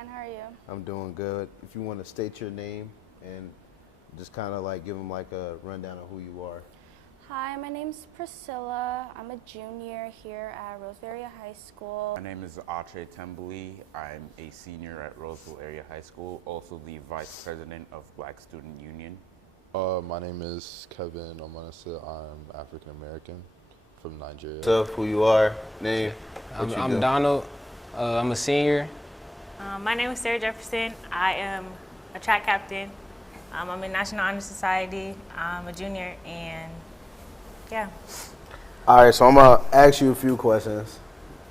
fine. How are you? I'm doing good. If you want to state your name and just kind of like give them like a rundown of who you are. Hi, my name's Priscilla. I'm a junior here at Roseville Area High School. My name is Ache Tembele. I'm a senior at Roseville Area High School, also the vice president of Black Student Union. My name is Kevin Omanase. I'm African American from Nigeria. What's up? Who you are? Name? I'm Donald. I'm a senior. My name is Sarah Jefferson. I am a track captain. I'm in National Honor Society. I'm a junior, and yeah. All right, so I'm gonna ask you a few questions.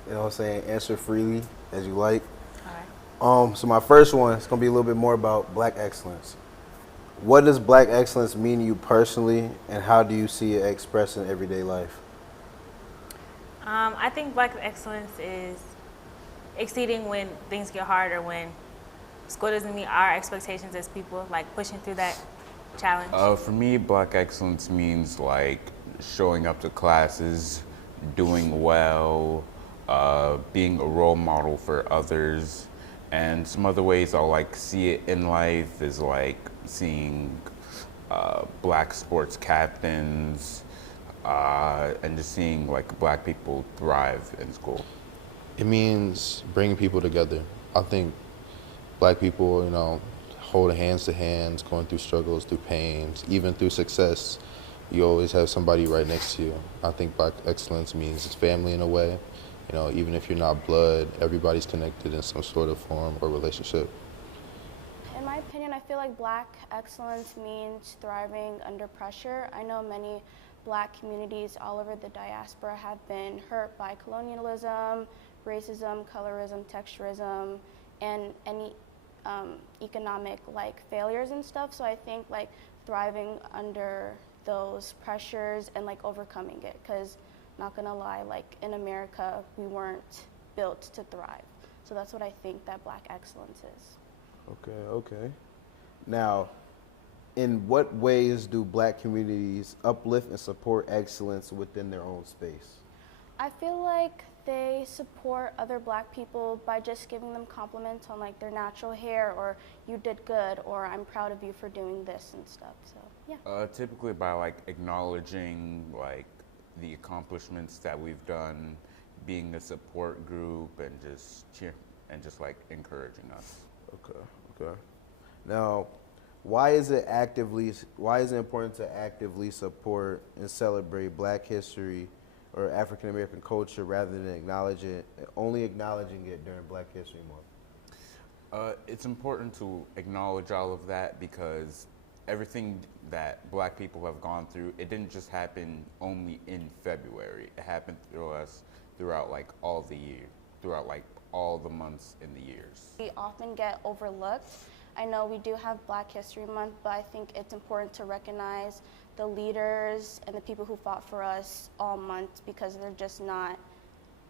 You know what I'm saying? Answer freely as you like. All right. So my first one is gonna be a little bit more about Black excellence. What does Black excellence mean to you personally, and how do you see it expressed in everyday life? I think Black excellence is exceeding when things get hard or when school doesn't meet our expectations as people, like pushing through that challenge. For me, Black excellence means like showing up to classes, doing well, being a role model for others, and some other ways I'll like see it in life is like seeing Black sports captains, and just seeing like Black people thrive in school. It means bringing people together. I think Black people, holding hands to hands, going through struggles, through pains, even through success, you always have somebody right next to you. I think Black excellence means it's family in a way. Even if you're not blood, everybody's connected in some sort of form or relationship. In my opinion, I feel like Black excellence means thriving under pressure. I know many Black communities all over the diaspora have been hurt by colonialism, racism, colorism, texturism, and any economic failures and stuff. So I think thriving under those pressures and overcoming it, because not gonna lie, in America we weren't built to thrive. So that's what I think that Black excellence is. Okay. Now, in what ways do Black communities uplift and support excellence within their own space? I feel like they support other Black people by just giving them compliments on their natural hair, or you did good, or I'm proud of you for doing this and stuff. So yeah. Typically by acknowledging the accomplishments that we've done, being a support group, and just encouraging us. Okay. Now, why is it important to actively support and celebrate Black history or African American culture rather than only acknowledging it during Black History Month? It's important to acknowledge all of that because everything that Black people have gone through, it didn't just happen only in February. It happened throughout all the year, throughout all the months in the years. We often get overlooked. I know we do have Black History Month, but I think it's important to recognize the leaders and the people who fought for us all month, because they're just not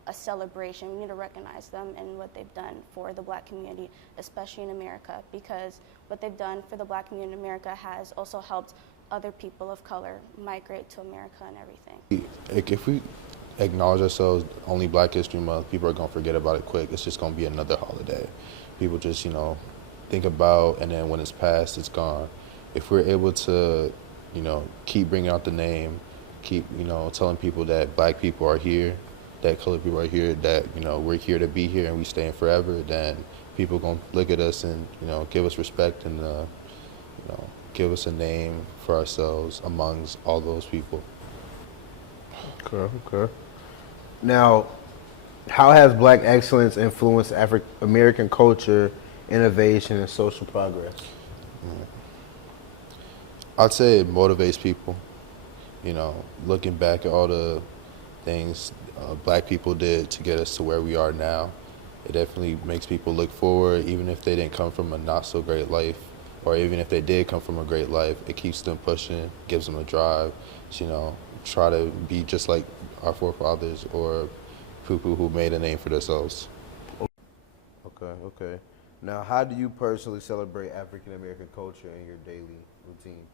a celebration. We need to recognize them and what they've done for the Black community, especially in America, because what they've done for the Black community in America has also helped other people of color migrate to America and everything. If we acknowledge ourselves only Black History Month, people are going to forget about it quick. It's just going to be another holiday. People just, think about, and then when it's past, it's gone. If we're able to, keep bringing out the name, keep, telling people that Black people are here, that colored people are here, that, we're here to be here and we staying forever, then people are going to look at us and, give us respect and, give us a name for ourselves amongst all those people. Okay. Now, how has Black excellence influenced American culture, innovation, and social progress? I'd say it motivates people. Looking back at all the things Black people did to get us to where we are now, it definitely makes people look forward, even if they didn't come from a not so great life, or even if they did come from a great life, it keeps them pushing, gives them a drive to, try to be just like our forefathers or people who made a name for themselves. Okay. Now, how do you personally celebrate African American culture in your daily routine?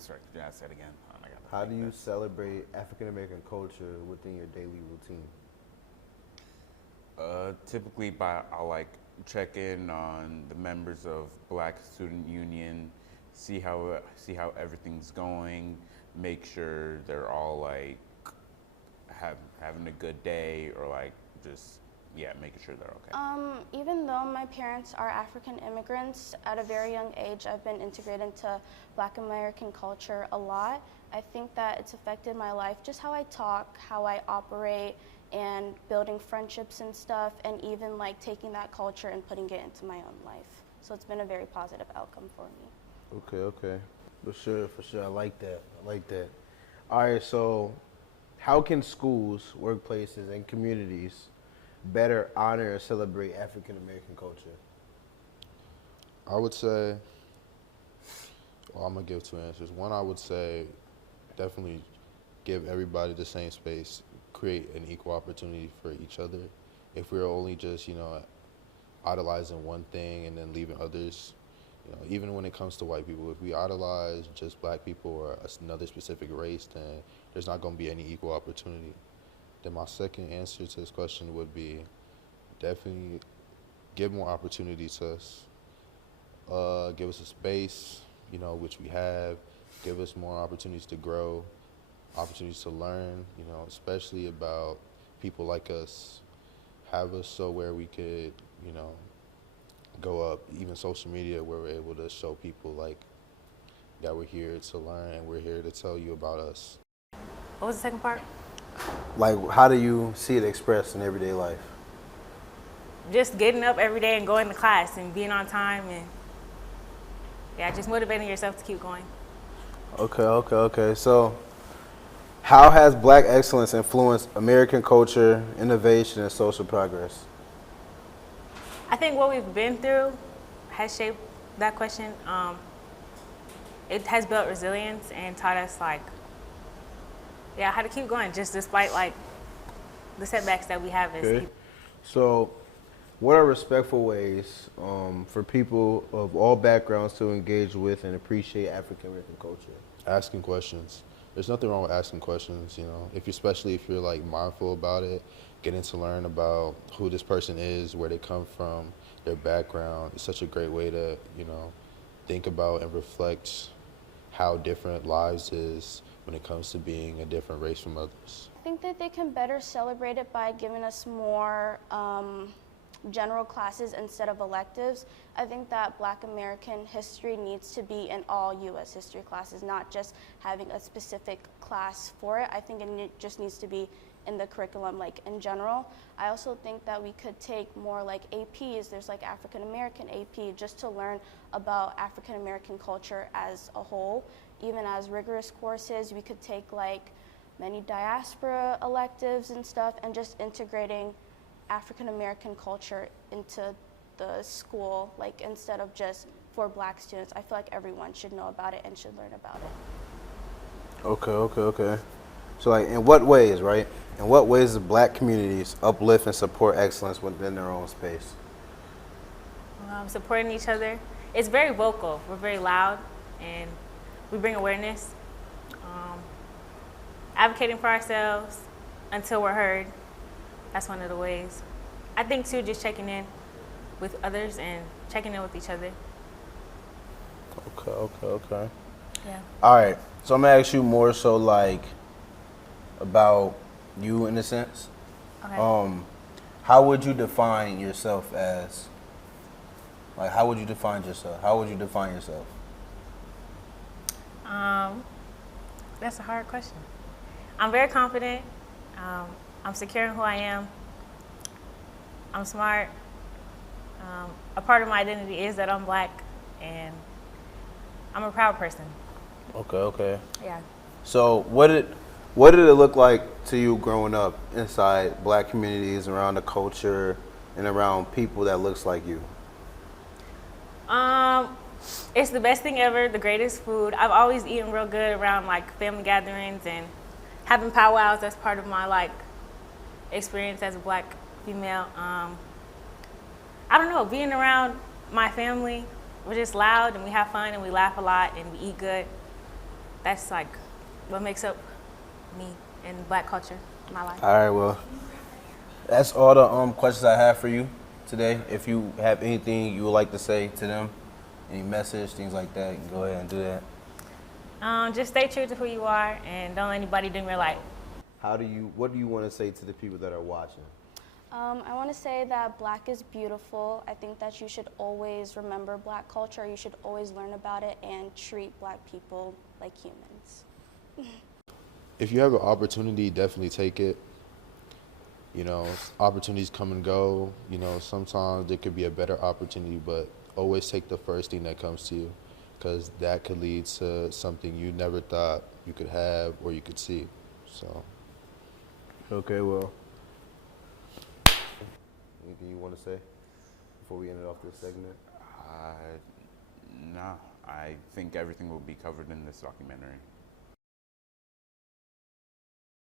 Sorry, could you ask that again? I got How do you celebrate African American culture within your daily routine? Typically, I'll like check in on the members of Black Student Union, see how everything's going, make sure they're all like having a good day, or like just making sure they're okay. Even though my parents are African immigrants, at a very young age, I've been integrated into Black American culture a lot. I think that it's affected my life, just how I talk, how I operate, and building friendships and stuff, and even like taking that culture and putting it into my own life. So it's been a very positive outcome for me. Okay. For sure. I like that. All right, so how can schools, workplaces, and communities better honor and celebrate African American culture? I would say, well, I'm gonna give two answers. One, I would say definitely give everybody the same space, create an equal opportunity for each other. If we're only just, idolizing one thing and then leaving others, even when it comes to white people, if we idolize just black people or another specific race, then there's not gonna be any equal opportunity. Then my second answer to this question would be definitely give more opportunity to us. Give us a space, which we have. Give us more opportunities to grow, opportunities to learn, especially about people like us. Have us so where we could, go up, even social media, where we're able to show people like that we're here to learn and we're here to tell you about us. What was the second part? Like, how do you see it expressed in everyday life? Just getting up every day and going to class and being on time, and just motivating yourself to keep going. Okay. So, how has Black excellence influenced American culture, innovation, and social progress? I think what we've been through has shaped that question. It has built resilience and taught us how to keep going, just despite the setbacks that we have as people. So, what are respectful ways for people of all backgrounds to engage with and appreciate African American culture? Asking questions. There's nothing wrong with asking questions, especially if you're mindful about it, getting to learn about who this person is, where they come from, their background. It's such a great way to, think about and reflect how different lives is when it comes to being a different race from others. I think that they can better celebrate it by giving us more general classes instead of electives. I think that Black American history needs to be in all U.S. history classes, not just having a specific class for it. I think it just needs to be in the curriculum, in general. I also think that we could take more APs. There's African American AP, just to learn about African American culture as a whole. Even as rigorous courses, we could take many diaspora electives and stuff, and just integrating African American culture into the school, instead of just for Black students. I feel like everyone should know about it and should learn about it. Okay. So, in what ways, right? In what ways do Black communities uplift and support excellence within their own space? Supporting each other. It's very vocal. We're very loud, and we bring awareness. Advocating for ourselves until we're heard. That's one of the ways. I think, too, just checking in with others and checking in with each other. Okay. Yeah. All right. So I'm going to ask you more so about you in a sense. Okay. How would you define yourself as? How would you define yourself? How would you define yourself? That's a hard question. I'm very confident. I'm secure in who I am. I'm smart. A part of my identity is that I'm Black, and I'm a proud person. Okay. Yeah. So what did it look like to you growing up inside Black communities, around the culture, and around people that looks like you? It's the best thing ever, the greatest food. I've always eaten real good around family gatherings and having powwows. That's part of my experience as a Black female. I don't know, being around my family, we're just loud and we have fun and we laugh a lot and we eat good. that's like what makes up me and Black culture, my life. All right, well, that's all the questions I have for you today. If you have anything you would like to say to them, any message, things like that, you can go ahead and do that. Just stay true to who you are and don't let anybody dim your light. What do you want to say to the people that are watching? I want to say that Black is beautiful. I think that you should always remember Black culture. You should always learn about it and treat Black people like humans. If you have an opportunity, definitely take it. You know, opportunities come and go. You know, sometimes there could be a better opportunity, but always take the first thing that comes to you, because that could lead to something you never thought you could have or you could see. So. Okay, well, anything you want to say before we end it off this segment? No, I think everything will be covered in this documentary.